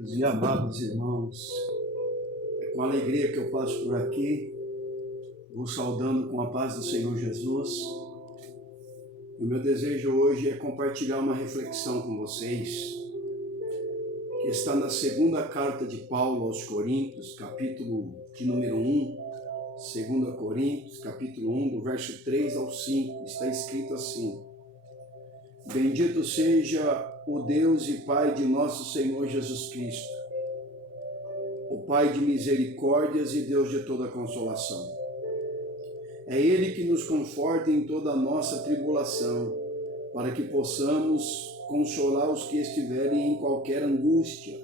Queridos e amados irmãos, é com alegria que eu passo por aqui, vos saudando com a paz do Senhor Jesus. O meu desejo hoje é compartilhar uma reflexão com vocês, que está na segunda carta de Paulo aos Coríntios, capítulo de número 1, 2 Coríntios, capítulo 1, do verso 3 ao 5, está escrito assim: Bendito seja o Deus e Pai de nosso Senhor Jesus Cristo, o Pai de misericórdias e Deus de toda consolação. É Ele que nos conforta em toda a nossa tribulação, para que possamos consolar os que estiverem em qualquer angústia,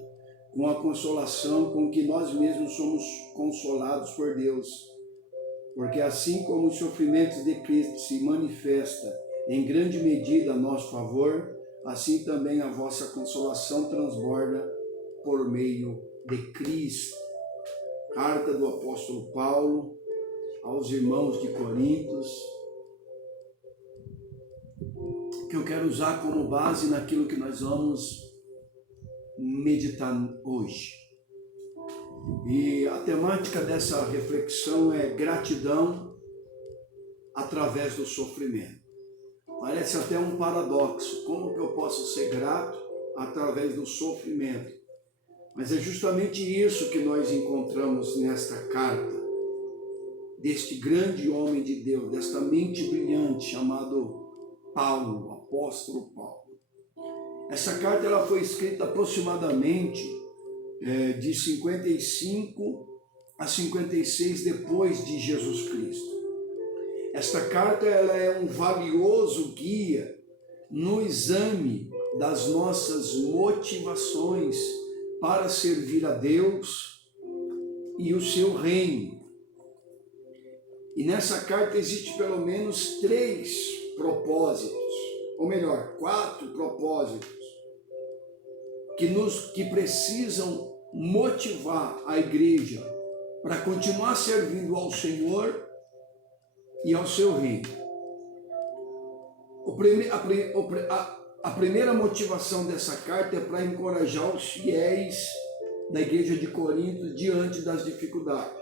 com a consolação com que nós mesmos somos consolados por Deus. Porque assim como os sofrimentos de Cristo se manifestam em grande medida a nosso favor, assim também a vossa consolação transborda por meio de Cristo. Carta do apóstolo Paulo aos irmãos de Coríntios, que eu quero usar como base naquilo que nós vamos meditar hoje. E a temática dessa reflexão é gratidão através do sofrimento. Parece até um paradoxo. Como que eu posso ser grato através do sofrimento? Mas é justamente isso que nós encontramos nesta carta, deste grande homem de Deus, desta mente brilhante chamado Paulo, apóstolo Paulo. Essa carta ela foi escrita aproximadamente de 55 a 56 depois de Jesus Cristo. Esta carta ela é um valioso guia no exame das nossas motivações para servir a Deus e o seu reino. E nessa carta existe pelo menos 3 propósitos, ou melhor, 4 propósitos que precisam motivar a igreja para continuar servindo ao Senhor e ao seu reino. A primeira motivação dessa carta é para encorajar os fiéis da igreja de Corinto diante das dificuldades.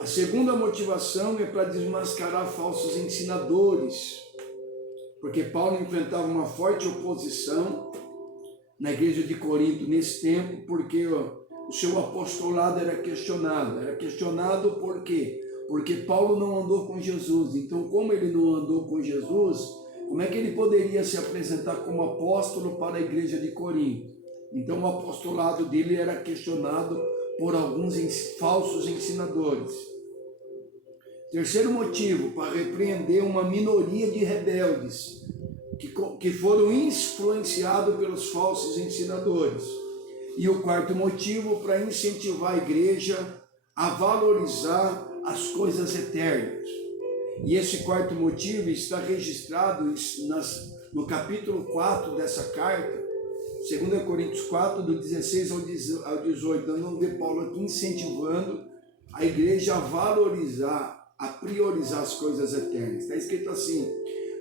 A segunda motivação é para desmascarar falsos ensinadores, porque Paulo enfrentava uma forte oposição na igreja de Corinto nesse tempo, porque o seu apostolado era questionado. Era questionado por quê? Porque Paulo não andou com Jesus. Então, como ele não andou com Jesus, como é que ele poderia se apresentar como apóstolo para a igreja de Corinto? Então, o apostolado dele era questionado por alguns falsos ensinadores. Terceiro motivo, para repreender uma minoria de rebeldes que foram influenciados pelos falsos ensinadores. E o quarto motivo, para incentivar a igreja a valorizar as coisas eternas. E esse quarto motivo está registrado no capítulo 4 dessa carta, 2 Coríntios 4, do 16 ao 18. Nós vamos ver Paulo aqui incentivando a igreja a valorizar, a priorizar as coisas eternas. Está escrito assim: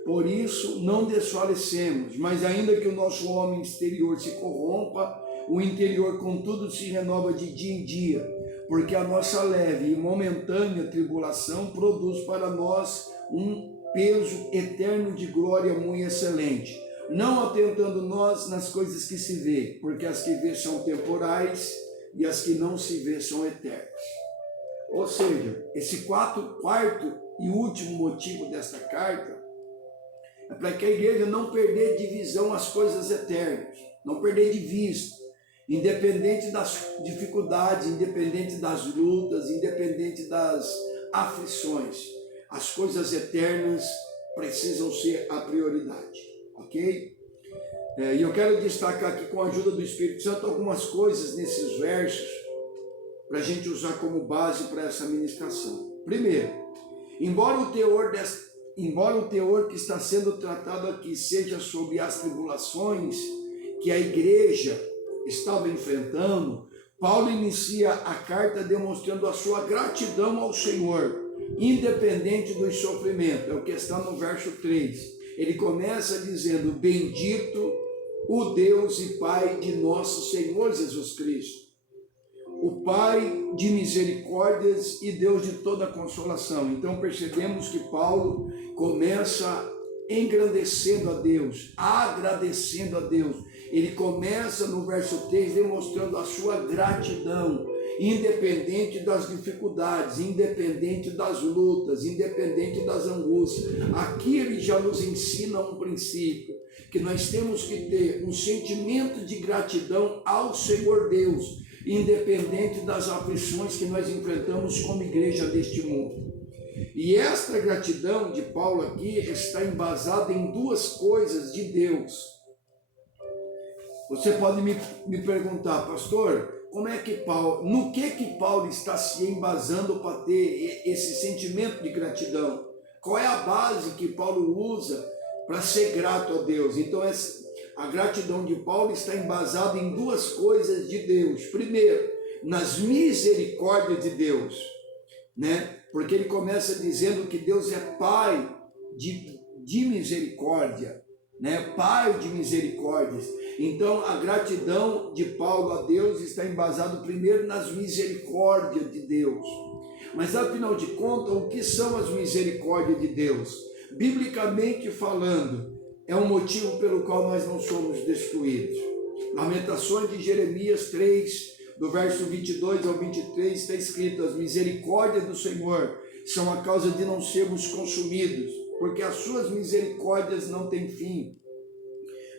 por isso não desfalecemos, mas ainda que o nosso homem exterior se corrompa, o interior contudo se renova de dia em dia, porque a nossa leve e momentânea tribulação produz para nós um peso eterno de glória muito excelente, não atentando nós nas coisas que se vê, porque as que vê são temporais e as que não se vê são eternas. Ou seja, esse quarto e último motivo desta carta é para que a igreja não perder de visão as coisas eternas, não perder de vista, independente das dificuldades, independente das lutas, independente das aflições, as coisas eternas precisam ser a prioridade, ok? E eu quero destacar aqui, com a ajuda do Espírito Santo, algumas coisas nesses versos para a gente usar como base para essa ministração. Primeiro, embora o teor que está sendo tratado aqui seja sobre as tribulações que a igreja estava enfrentando, Paulo inicia a carta demonstrando a sua gratidão ao Senhor, independente dos sofrimentos. É o que está no verso 3. Ele começa dizendo: bendito o Deus e Pai de nosso Senhor Jesus Cristo, o Pai de misericórdias e Deus de toda consolação. Então percebemos que Paulo começa engrandecendo a Deus, agradecendo a Deus. Ele começa no verso 3 demonstrando a sua gratidão, independente das dificuldades, independente das lutas, independente das angústias. Aqui ele já nos ensina um princípio, que nós temos que ter um sentimento de gratidão ao Senhor Deus, independente das aflições que nós enfrentamos como igreja deste mundo. E esta gratidão de Paulo aqui está embasada em duas coisas de Deus. Você pode me perguntar, pastor, no que Paulo está se embasando para ter esse sentimento de gratidão? Qual é a base que Paulo usa para ser grato a Deus? Então a gratidão de Paulo está embasada em duas coisas de Deus. Primeiro, nas misericórdias de Deus, né? Porque ele começa dizendo que Deus é Pai de misericórdia, né? Pai de misericórdias. Então a gratidão de Paulo a Deus está embasada primeiro nas misericórdias de Deus. Mas afinal de contas, o que são as misericórdias de Deus? Biblicamente falando, é um motivo pelo qual nós não somos destruídos. Lamentações de Jeremias 3, do verso 22 ao 23, está escrito: as misericórdias do Senhor são a causa de não sermos consumidos, porque as suas misericórdias não têm fim.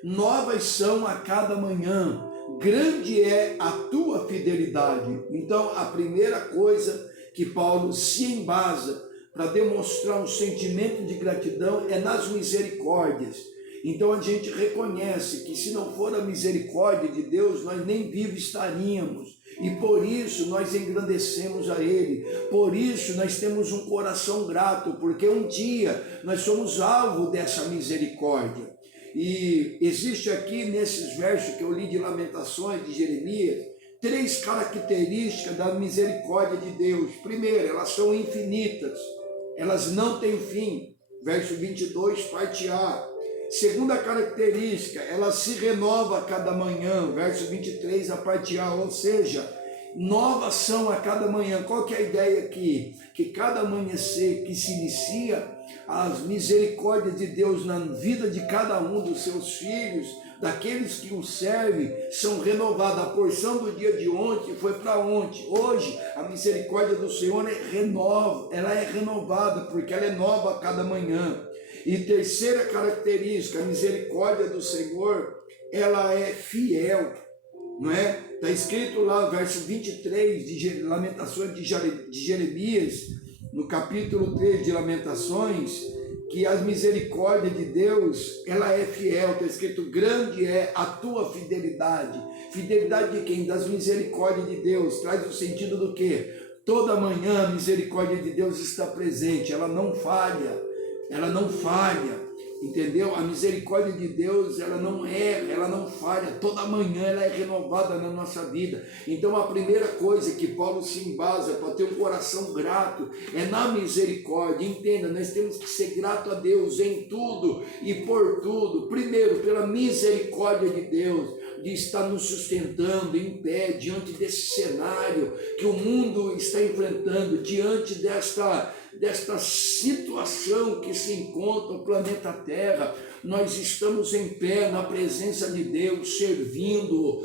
Novas são a cada manhã, grande é a tua fidelidade. Então, a primeira coisa que Paulo se embasa para demonstrar um sentimento de gratidão é nas misericórdias. Então a gente reconhece que se não for a misericórdia de Deus, nós nem vivos estaríamos. E por isso nós engrandecemos a Ele. Por isso nós temos um coração grato, porque um dia nós somos alvo dessa misericórdia. E existe aqui nesses versos que eu li de Lamentações de Jeremias, 3 características da misericórdia de Deus. Primeiro, elas são infinitas, elas não têm fim. Verso 22, parte A. Segunda característica, ela se renova a cada manhã, verso 23, a parte A, ou seja, novas são a cada manhã. Qual que é a ideia aqui? Que cada amanhecer que se inicia, as misericórdias de Deus na vida de cada um dos seus filhos, daqueles que o servem, são renovadas. A porção do dia de ontem foi para ontem. Hoje, a misericórdia do Senhor ela é renovada, porque ela é nova a cada manhã. E terceira característica, a misericórdia do Senhor, ela é fiel, não é? Está escrito lá, verso 23 de Lamentações de Jeremias, no capítulo 3 de Lamentações, que as misericórdias de Deus, ela é fiel. Está escrito: grande é a tua fidelidade. Fidelidade de quem? Das misericórdias de Deus. Traz o sentido do quê? Toda manhã a misericórdia de Deus está presente, ela não falha. Ela não falha, entendeu? A misericórdia de Deus, ela não erra, ela não falha. Toda manhã ela é renovada na nossa vida. Então a primeira coisa que Paulo se embasa para ter um coração grato é na misericórdia. Entenda, nós temos que ser grato a Deus em tudo e por tudo. Primeiro, pela misericórdia de Deus, de estar nos sustentando em pé diante desse cenário que o mundo está enfrentando, diante desta situação que se encontra o planeta Terra. Nós estamos em pé na presença de Deus, servindo,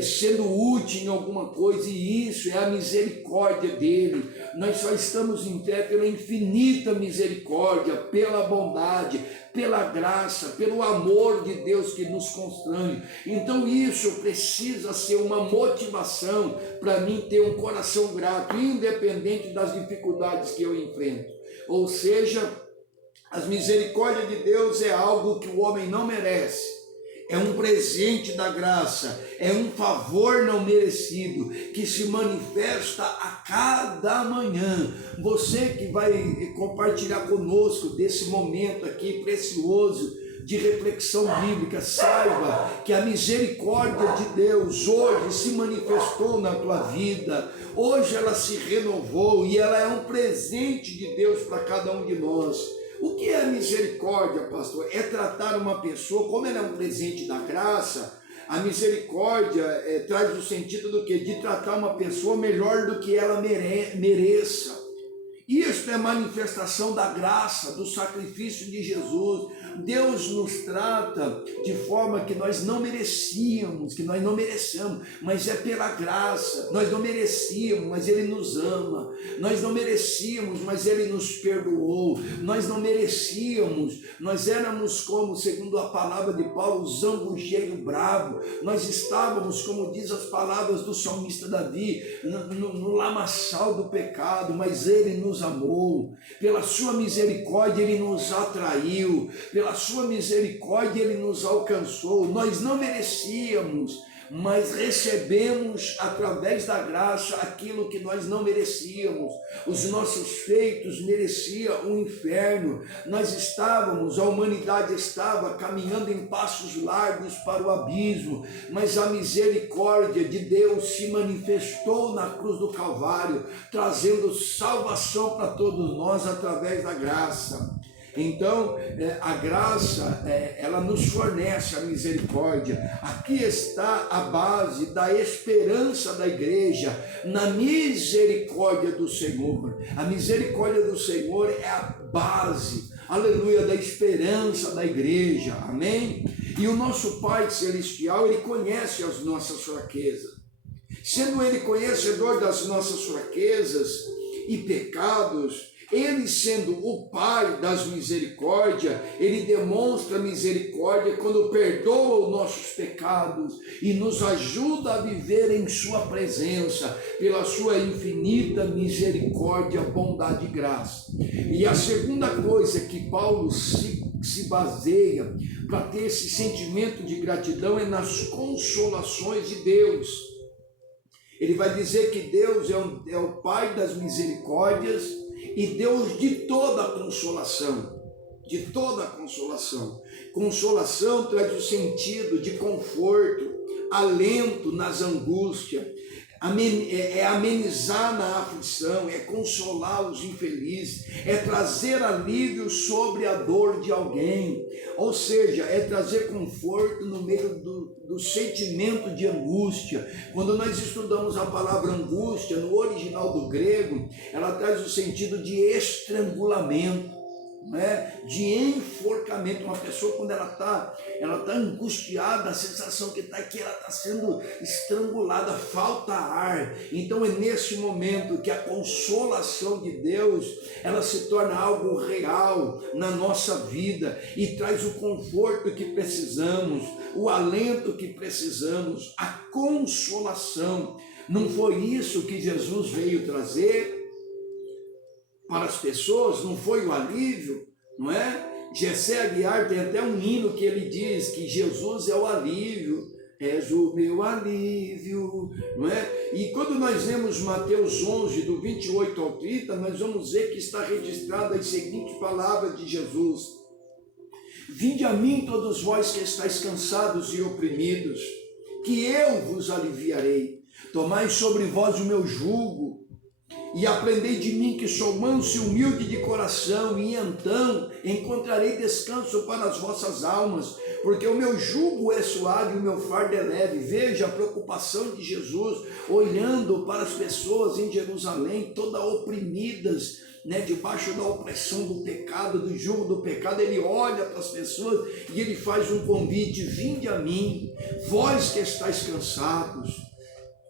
sendo útil em alguma coisa, e isso é a misericórdia dele. Nós só estamos em pé pela infinita misericórdia, pela bondade, pela graça, pelo amor de Deus que nos constrange. Então isso precisa ser uma motivação para mim ter um coração grato, independente das dificuldades que eu enfrento. Ou seja, as misericórdias de Deus é algo que o homem não merece. É um presente da graça, é um favor não merecido, que se manifesta a cada manhã. Você que vai compartilhar conosco desse momento aqui precioso de reflexão bíblica, saiba que a misericórdia de Deus hoje se manifestou na tua vida, hoje ela se renovou e ela é um presente de Deus para cada um de nós. O que é misericórdia, pastor? É tratar uma pessoa, como ela é um presente da graça, a misericórdia traz o sentido do quê? De tratar uma pessoa melhor do que ela mereça. Isto é manifestação da graça, do sacrifício de Jesus. Deus nos trata de forma que nós não merecíamos, que nós não merecemos, mas é pela graça. Nós não merecíamos, mas Ele nos ama. Nós não merecíamos, mas Ele nos perdoou. Nós não merecíamos, nós éramos como, segundo a palavra de Paulo, zambujeiro bravo. Nós estávamos, como diz as palavras do salmista Davi, no lamaçal do pecado, mas Ele nos amou. Pela sua misericórdia Ele nos atraiu. Pela sua misericórdia Ele nos alcançou. Nós não merecíamos, mas recebemos através da graça aquilo que nós não merecíamos. Os nossos feitos mereciam um inferno. A humanidade estava caminhando em passos largos para o abismo, mas a misericórdia de Deus se manifestou na cruz do Calvário, trazendo salvação para todos nós através da graça. Então, a graça, ela nos fornece a misericórdia. Aqui está a base da esperança da igreja, na misericórdia do Senhor. A misericórdia do Senhor é a base, aleluia, da esperança da igreja, amém? E o nosso Pai Celestial, Ele conhece as nossas fraquezas. Sendo Ele conhecedor das nossas fraquezas e pecados, Ele sendo o Pai das misericórdias, Ele demonstra misericórdia quando perdoa os nossos pecados e nos ajuda a viver em sua presença, pela sua infinita misericórdia, bondade e graça. E a segunda coisa que Paulo se baseia para ter esse sentimento de gratidão é nas consolações de Deus. Ele vai dizer que Deus é o Pai das misericórdias e Deus de toda a consolação, de toda a consolação. Consolação traz o sentido de conforto, alento nas angústias, é amenizar na aflição, é consolar os infelizes, é trazer alívio sobre a dor de alguém, ou seja, é trazer conforto no meio do sentimento de angústia. Quando nós estudamos a palavra angústia, no original do grego, ela traz o sentido de estrangulamento, de enforcamento. Uma pessoa, quando ela está angustiada, a sensação que ela está sendo estrangulada, falta ar. Então é nesse momento que a consolação de Deus, ela se torna algo real na nossa vida e traz o conforto que precisamos, o alento que precisamos, a consolação. Não foi isso que Jesus veio trazer para as pessoas? Não foi o alívio, não é? Gessé Aguiar tem até um hino que ele diz que Jesus é o alívio, és o meu alívio, não é? E quando nós lemos Mateus 11, do 28 ao 30, nós vamos ver que está registrada as seguintes palavras de Jesus: vinde a mim todos vós que estáis cansados e oprimidos, que eu vos aliviarei. Tomai sobre vós o meu jugo e aprendei de mim, que sou manso e humilde de coração, e então encontrarei descanso para as vossas almas, porque o meu jugo é suave e o meu fardo é leve. Veja a preocupação de Jesus, olhando para as pessoas em Jerusalém, todas oprimidas, debaixo da opressão do pecado, do jugo do pecado. Ele olha para as pessoas e ele faz um convite: vinde a mim, vós que estáis cansados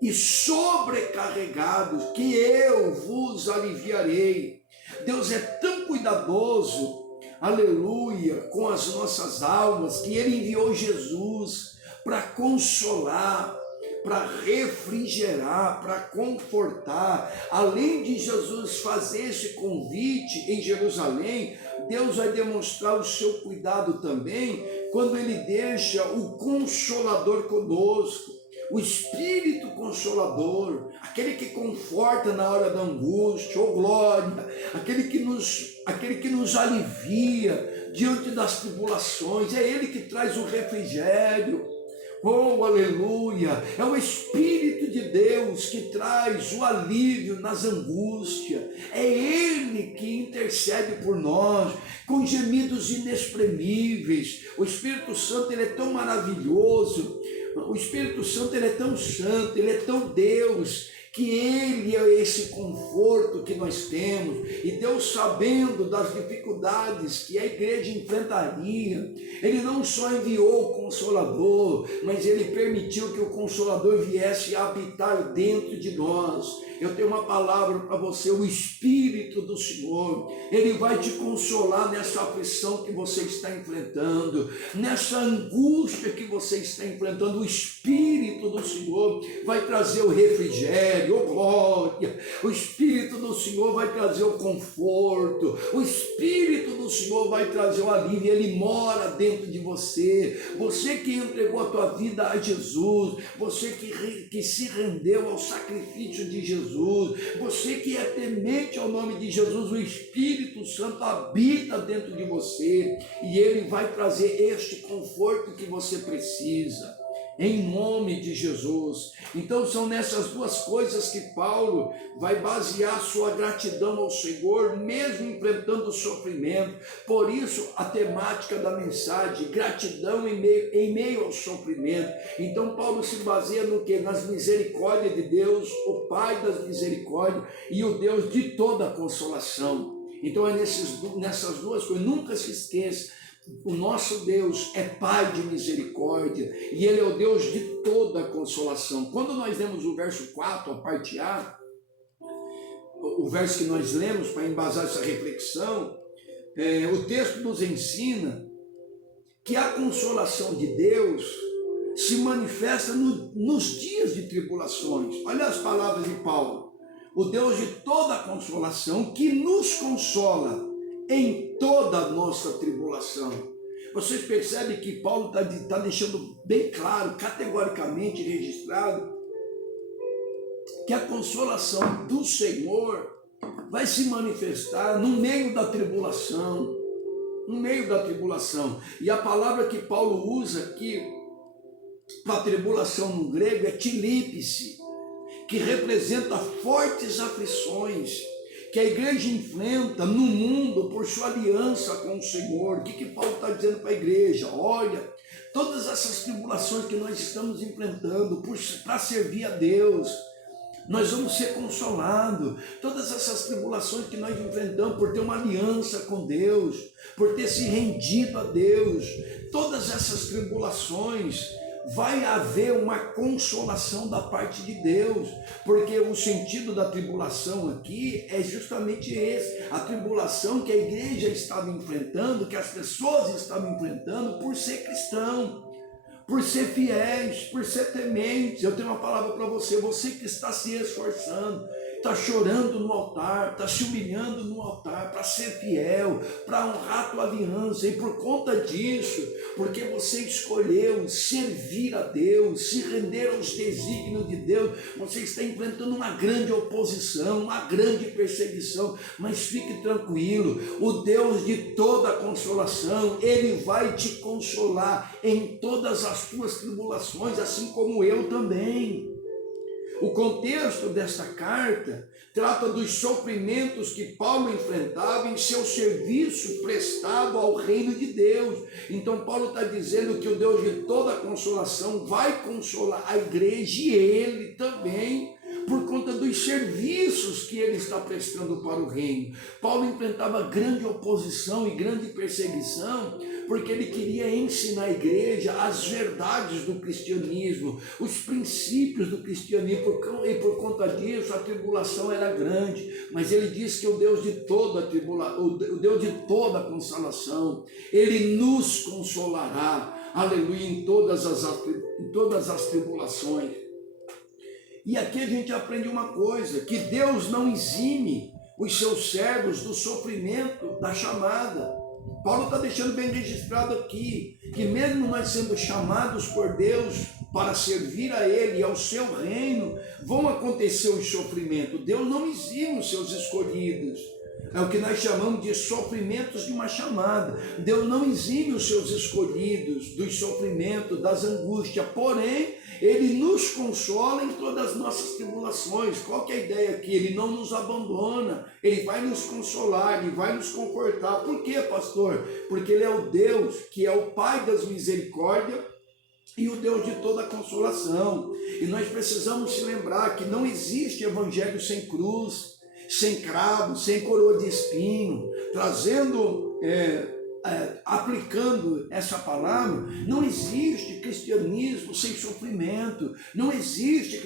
e sobrecarregados, que eu vos aliviarei. Deus é tão cuidadoso, aleluia, com as nossas almas, que Ele enviou Jesus para consolar, para refrigerar, para confortar. Além de Jesus fazer esse convite em Jerusalém, Deus vai demonstrar o seu cuidado também quando Ele deixa o Consolador conosco. O Espírito Consolador, aquele que conforta na hora da angústia, glória, aquele que nos alivia diante das tribulações, é Ele que traz o refrigério. Oh, aleluia! É o Espírito de Deus que traz o alívio nas angústias. É Ele que intercede por nós com gemidos inexprimíveis. O Espírito Santo, ele é tão maravilhoso. O Espírito Santo, ele é tão santo, ele é tão Deus, que Ele é esse conforto que nós temos. E Deus, sabendo das dificuldades que a igreja enfrentaria, Ele não só enviou o Consolador, mas Ele permitiu que o Consolador viesse habitar dentro de nós. Eu tenho uma palavra para você: o Espírito do Senhor, Ele vai te consolar nessa aflição que você está enfrentando, nessa angústia que você está enfrentando. O Espírito do Senhor vai trazer o refrigério, oh glória. O Espírito do Senhor vai trazer o conforto, o Espírito do Senhor vai trazer o alívio. Ele mora dentro de você. Você que entregou a tua vida a Jesus, você que se rendeu ao sacrifício de Jesus, você que é temente ao nome de Jesus, o Espírito Santo habita dentro de você e Ele vai trazer este conforto que você precisa, em nome de Jesus. Então são nessas duas coisas que Paulo vai basear sua gratidão ao Senhor, mesmo enfrentando o sofrimento. Por isso a temática da mensagem: gratidão em meio ao sofrimento. Então Paulo se baseia no que? Nas misericórdias de Deus, o Pai das misericórdias e o Deus de toda a consolação. Então é nessas duas coisas. Nunca se esqueça: o nosso Deus é Pai de misericórdia e Ele é o Deus de toda a consolação. Quando nós lemos o verso 4, a parte A, o verso que nós lemos para embasar essa reflexão, o texto nos ensina que a consolação de Deus se manifesta nos dias de tribulações. Olha as palavras de Paulo: o Deus de toda a consolação, que nos consola em toda a nossa tribulação. Vocês percebem que Paulo está deixando bem claro, categoricamente registrado, que a consolação do Senhor vai se manifestar no meio da tribulação. No meio da tribulação. E a palavra que Paulo usa aqui para tribulação no grego é tilípice, que representa fortes aflições que a igreja enfrenta no mundo por sua aliança com o Senhor. O que Paulo está dizendo para a igreja? Olha, todas essas tribulações que nós estamos enfrentando para servir a Deus, nós vamos ser consolados. Todas essas tribulações que nós enfrentamos por ter uma aliança com Deus, por ter se rendido a Deus, todas essas tribulações, vai haver uma consolação da parte de Deus, porque o sentido da tribulação aqui é justamente esse: a tribulação que a igreja estava enfrentando, que as pessoas estavam enfrentando por ser cristão, por ser fiéis, por ser tementes. Eu tenho uma palavra para você: você que está se esforçando, está chorando no altar, está se humilhando no altar para ser fiel, para honrar a tua aliança, e por conta disso, porque você escolheu servir a Deus, se render aos desígnios de Deus, você está enfrentando uma grande oposição, uma grande perseguição. Mas fique tranquilo: o Deus de toda a consolação, Ele vai te consolar em todas as tuas tribulações, assim como eu também. O contexto desta carta trata dos sofrimentos que Paulo enfrentava em seu serviço prestado ao reino de Deus. Então Paulo está dizendo que o Deus de toda a consolação vai consolar a igreja e ele também, por conta dos serviços que ele está prestando para o reino. Paulo enfrentava grande oposição e grande perseguição, porque ele queria ensinar a igreja as verdades do cristianismo, os princípios do cristianismo, e por conta disso a tribulação era grande. Mas ele diz que o Deus de toda a tribulação, o Deus de toda a consolação, Ele nos consolará, aleluia, em todas as tribulações. E aqui a gente aprende uma coisa: que Deus não exime os seus servos do sofrimento da chamada. Paulo está deixando bem registrado aqui que mesmo nós sendo chamados por Deus para servir a Ele e ao seu reino, vão acontecer os sofrimentos. Deus não exime os seus escolhidos. É o que nós chamamos de sofrimentos de uma chamada. Deus não exime os seus escolhidos dos sofrimentos, das angústias, porém, Ele nos consola em todas as nossas tribulações. Qual que é a ideia aqui? Ele não nos abandona, Ele vai nos consolar, Ele vai nos confortar. Por quê, pastor? Porque Ele é o Deus que é o Pai das misericórdias e o Deus de toda consolação. E nós precisamos se lembrar que não existe evangelho sem cruz, sem cravo, sem coroa de espinho, aplicando essa palavra. Não existe cristianismo sem sofrimento, não existe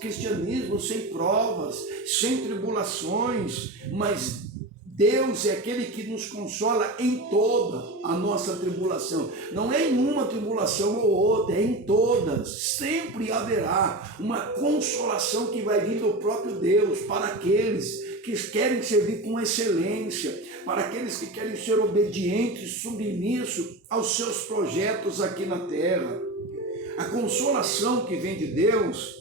cristianismo sem provas, sem tribulações, mas Deus é aquele que nos consola em toda a nossa tribulação. Não é em uma tribulação ou outra, é em todas. Sempre haverá uma consolação que vai vir do próprio Deus para aqueles que querem servir com excelência, para aqueles que querem ser obedientes, submissos aos seus projetos aqui na terra. A consolação que vem de Deus,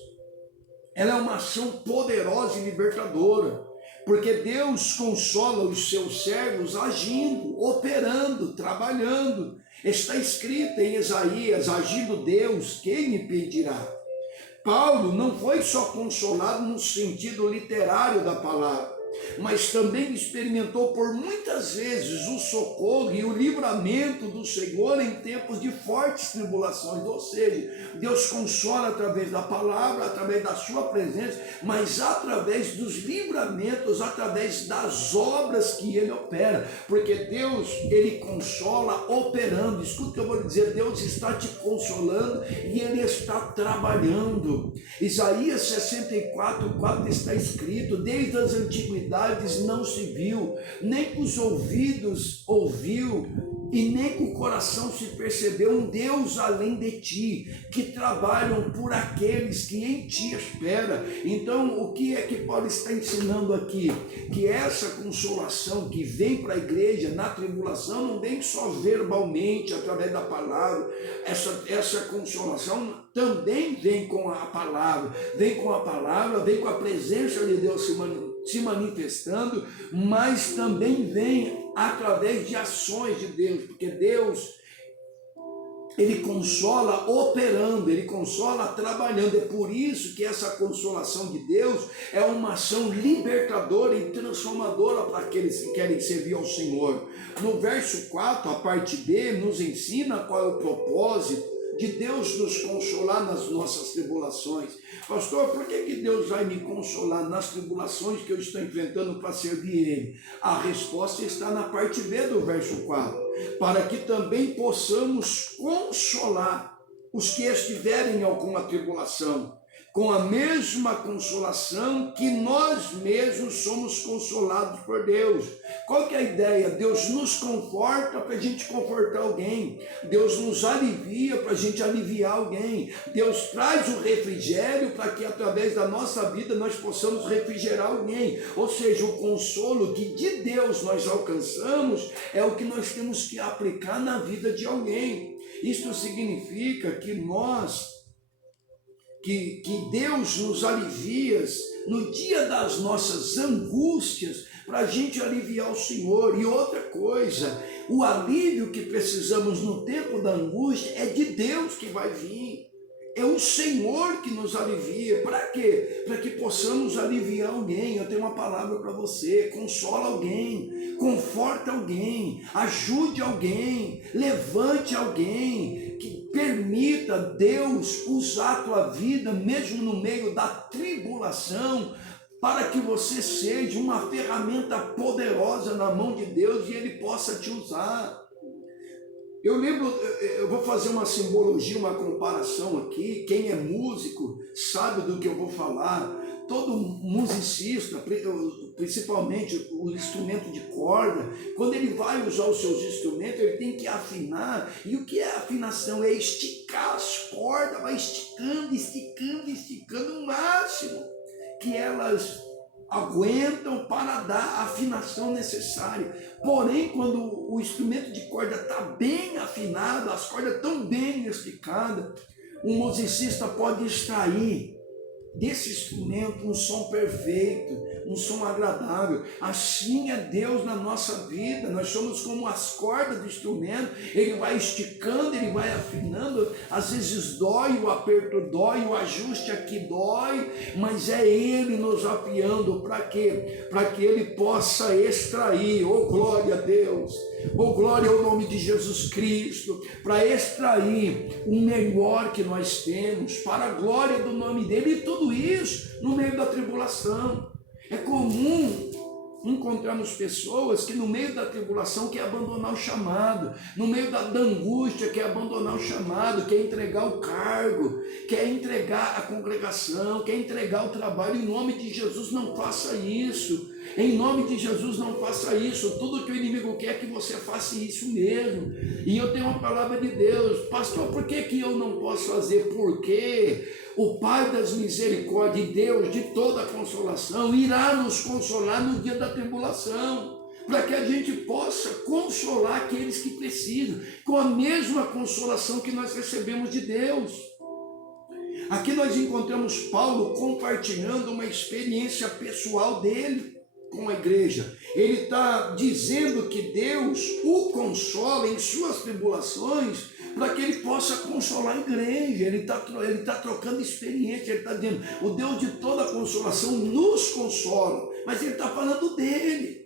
ela é uma ação poderosa e libertadora. Porque Deus consola os seus servos agindo, operando, trabalhando. Está escrito em Isaías: agindo Deus, quem me pedirá? Paulo não foi só consolado no sentido literário da palavra, mas também experimentou por muitas vezes o socorro e o livramento do Senhor em tempos de fortes tribulações. Ou seja, Deus consola através da palavra, através da sua presença, mas através dos livramentos, através das obras que Ele opera, porque Deus, Ele consola operando. Escuta o que eu vou lhe dizer: Deus está te consolando e Ele está trabalhando. Isaías 64:4 está escrito: desde as antiguidades não se viu, nem com os ouvidos ouviu, e nem com o coração se percebeu um Deus além de ti, que trabalham por aqueles que em ti esperam. Então, o que é que Paulo está ensinando aqui? Que essa consolação que vem para a igreja na tribulação não vem só verbalmente, através da palavra. Essa consolação também vem com a palavra, vem com a presença de Deus se manifestando, mas também vem através de ações de Deus, porque Deus, Ele consola operando, Ele consola trabalhando. É por isso que essa consolação de Deus é uma ação libertadora e transformadora para aqueles que querem servir ao Senhor. No verso 4, a parte B, nos ensina qual é o propósito de Deus nos consolar nas nossas tribulações. Pastor, por que Deus vai me consolar nas tribulações que eu estou enfrentando para servir Ele? A resposta está na parte B do verso 4. Para que também possamos consolar os que estiverem em alguma tribulação, com a mesma consolação que nós mesmos somos consolados por Deus. Qual que é a ideia? Deus nos conforta para a gente confortar alguém. Deus nos alivia para a gente aliviar alguém. Deus traz o refrigério para que através da nossa vida nós possamos refrigerar alguém. Ou seja, o consolo que de Deus nós alcançamos é o que nós temos que aplicar na vida de alguém. Isso significa que Deus nos alivia no dia das nossas angústias, para a gente aliviar o Senhor. E outra coisa, o alívio que precisamos no tempo da angústia é de Deus que vai vir. É o Senhor que nos alivia. Para quê? Para que possamos aliviar alguém. Eu tenho uma palavra para você: consola alguém, conforta alguém, ajude alguém, levante alguém, que permita Deus usar a tua vida, mesmo no meio da tribulação, para que você seja uma ferramenta poderosa na mão de Deus e Ele possa te usar. Eu lembro, eu vou fazer uma simbologia, uma comparação aqui. Quem é músico sabe do que eu vou falar. Todo musicista, principalmente o instrumento de corda, quando ele vai usar os seus instrumentos, ele tem que afinar. E o que é afinação? É esticar as cordas, vai esticando o máximo que elas aguentam para dar a afinação necessária. Porém, quando o instrumento de corda está bem afinado, as cordas estão bem esticadas, um musicista pode extrair desse instrumento um som perfeito, um som agradável. Assim é Deus na nossa vida. Nós somos como as cordas do instrumento. Ele vai esticando, ele vai afinando. Às vezes dói, o aperto dói, o ajuste aqui dói, mas é Ele nos afiando. Para quê? Para que Ele possa extrair, oh glória a Deus, oh glória ao nome de Jesus Cristo, para extrair o melhor que nós temos, para a glória do nome dEle. E tudo isso no meio da tribulação. É comum encontrarmos pessoas que no meio da tribulação quer abandonar o chamado, no meio da angústia quer abandonar o chamado, quer entregar o cargo, quer entregar a congregação, quer entregar o trabalho. Em nome de Jesus, não faça isso. Em nome de Jesus, não faça isso. Tudo que o inimigo quer é que você faça isso mesmo. E eu tenho uma palavra de Deus. Pastor, por que eu não posso fazer? Porque o Pai das misericórdias, Deus de toda a consolação, irá nos consolar no dia da tribulação, para que a gente possa consolar aqueles que precisam, com a mesma consolação que nós recebemos de Deus. Aqui nós encontramos Paulo compartilhando uma experiência pessoal dele com a igreja. Ele está dizendo que Deus o consola em suas tribulações, para que ele possa consolar a igreja. Ele está trocando experiência. Ele está dizendo, o Deus de toda a consolação nos consola, mas ele está falando dele.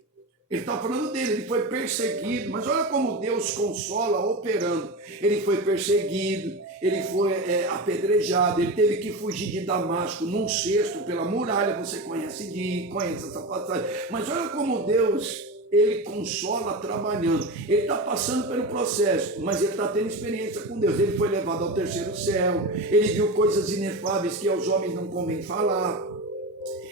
Ele está falando dele, ele foi perseguido, mas olha como Deus consola operando. Ele foi perseguido, ele foi apedrejado, ele teve que fugir de Damasco num cesto pela muralha. Você conhece essa passagem, mas olha como Deus, ele consola trabalhando. Ele está passando pelo processo, mas ele está tendo experiência com Deus. Ele foi levado ao terceiro céu, ele viu coisas inefáveis que aos homens não convém falar.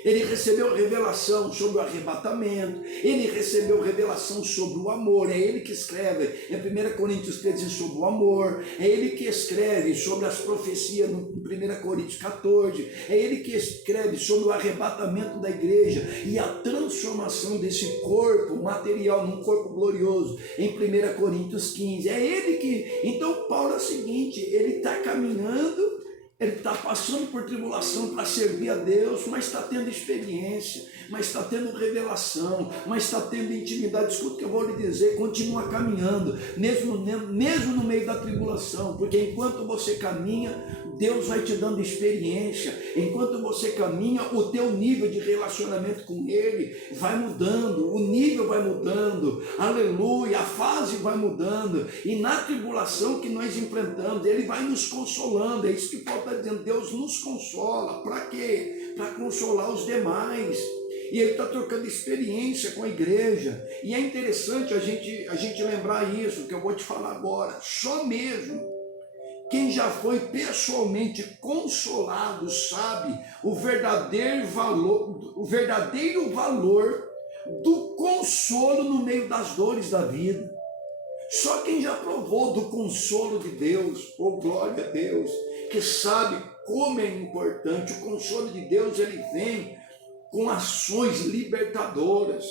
Ele recebeu revelação sobre o arrebatamento, ele recebeu revelação sobre o amor. É ele que escreve em 1 Coríntios 13 sobre o amor, é ele que escreve sobre as profecias no 1 Coríntios 14, é ele que escreve sobre o arrebatamento da igreja e a transformação desse corpo material num corpo glorioso em 1 Coríntios 15. É ele que... Então Paulo é o seguinte, ele está caminhando, ele está passando por tribulação para servir a Deus, mas está tendo experiência, mas está tendo revelação, mas está tendo intimidade. Escuta o que eu vou lhe dizer, continua caminhando, mesmo no meio da tribulação, porque enquanto você caminha, Deus vai te dando experiência. Enquanto você caminha, o teu nível de relacionamento com Ele vai mudando, o nível vai mudando, aleluia, a fase vai mudando, e na tribulação que nós enfrentamos, Ele vai nos consolando. É isso que Paulo está dizendo, Deus nos consola. Para quê? Para consolar os demais. E ele está trocando experiência com a igreja. E é interessante a gente lembrar isso, que eu vou te falar agora. Só mesmo quem já foi pessoalmente consolado sabe o verdadeiro valor do consolo no meio das dores da vida. Só quem já provou do consolo de Deus, oh glória a Deus, que sabe como é importante. O consolo de Deus, ele vem com ações libertadoras,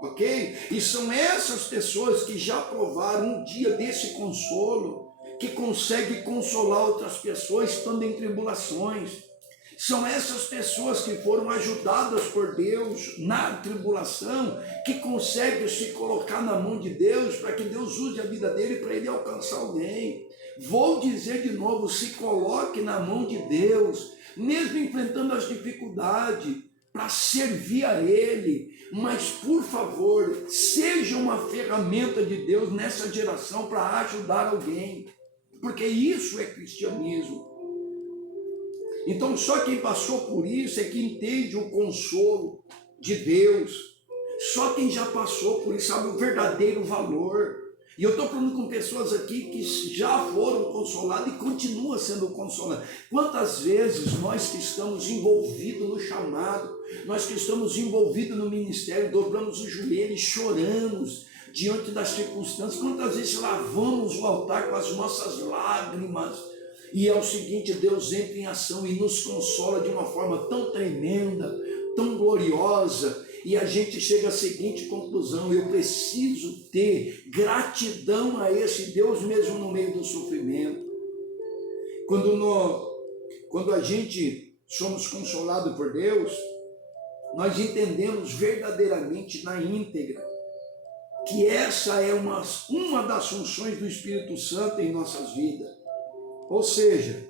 ok? E são essas pessoas que já provaram um dia desse consolo, que conseguem consolar outras pessoas estando em tribulações. São essas pessoas que foram ajudadas por Deus na tribulação, que conseguem se colocar na mão de Deus, para que Deus use a vida dele para ele alcançar alguém. Vou dizer de novo, se coloque na mão de Deus, mesmo enfrentando as dificuldades, para servir a Ele. Mas, por favor, seja uma ferramenta de Deus nessa geração para ajudar alguém, porque isso é cristianismo. Então, só quem passou por isso é que entende o consolo de Deus. Só quem já passou por isso sabe o verdadeiro valor. E eu estou falando com pessoas aqui que já foram consoladas e continuam sendo consoladas. Quantas vezes nós que estamos envolvidos no chamado, nós que estamos envolvidos no ministério, dobramos o joelho e choramos diante das circunstâncias. Quantas vezes lavamos o altar com as nossas lágrimas? E é o seguinte, Deus entra em ação e nos consola de uma forma tão tremenda, tão gloriosa, e a gente chega à seguinte conclusão: eu preciso ter gratidão a esse Deus mesmo no meio do sofrimento. Quando a gente somos consolados por Deus, nós entendemos verdadeiramente na íntegra que essa é uma das funções do Espírito Santo em nossas vidas. Ou seja,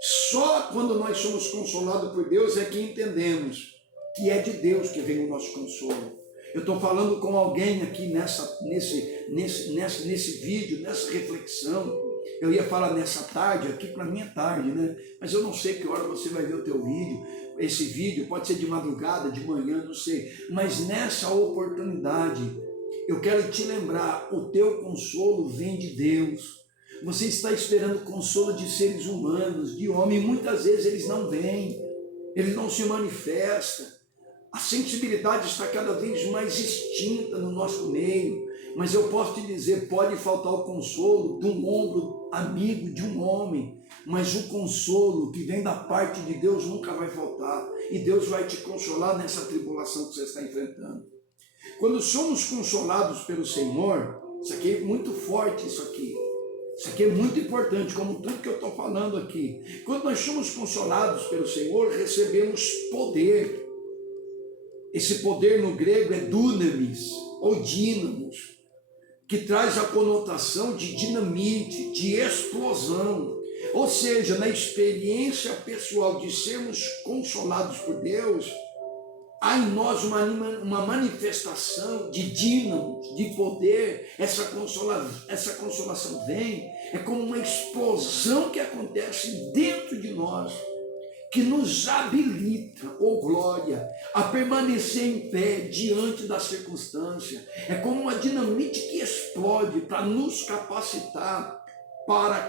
só quando nós somos consolados por Deus é que entendemos que é de Deus que vem o nosso consolo. Eu estou falando com alguém aqui nesse vídeo, nessa reflexão. Eu ia falar nessa tarde, aqui para mim é tarde, né? Mas eu não sei que hora você vai ver o teu vídeo. Esse vídeo pode ser de madrugada, de manhã, não sei. Mas nessa oportunidade, eu quero te lembrar, o teu consolo vem de Deus. Você está esperando consolo de seres humanos, de homem, muitas vezes eles não vêm, eles não se manifestam. A sensibilidade está cada vez mais extinta no nosso meio, mas eu posso te dizer, pode faltar o consolo de um ombro amigo de um homem, mas o consolo que vem da parte de Deus nunca vai faltar, e Deus vai te consolar nessa tribulação que você está enfrentando. Quando somos consolados pelo Senhor, isso aqui é muito forte, isso aqui é muito importante, como tudo que eu estou falando aqui. Quando nós somos consolados pelo Senhor, recebemos poder. Esse poder no grego é dunamis, ou dínamos, que traz a conotação de dinamite, de explosão. Ou seja, na experiência pessoal de sermos consolados por Deus, há em nós uma manifestação de dínamos, de poder. Essa consolação vem, é como uma explosão que acontece dentro de nós, que nos habilita, oh glória, a permanecer em pé diante da circunstância. É como uma dinamite que explode para nos capacitar para